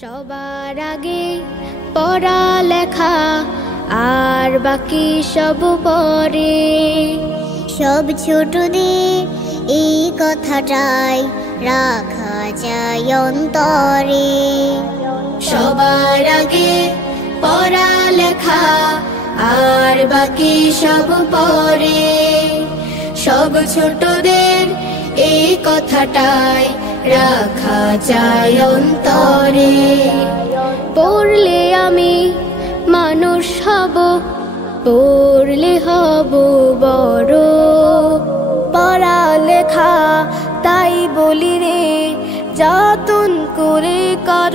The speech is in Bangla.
সবার আগে পড়ালেখা আর বাকি সব পরে। সব ছোটদের এই কথাটাই রাখা যায় অন্তরে। সবার আগে পড়ালেখা আর বাকি সব পরে। সব ছোটদের এই কথাটাই রাখা যায় অন্তরে। পড়লে আমি মানুষ হব, পড়লে হব বড়। পড়ালেখা তাই বলি রে, যতন করে কর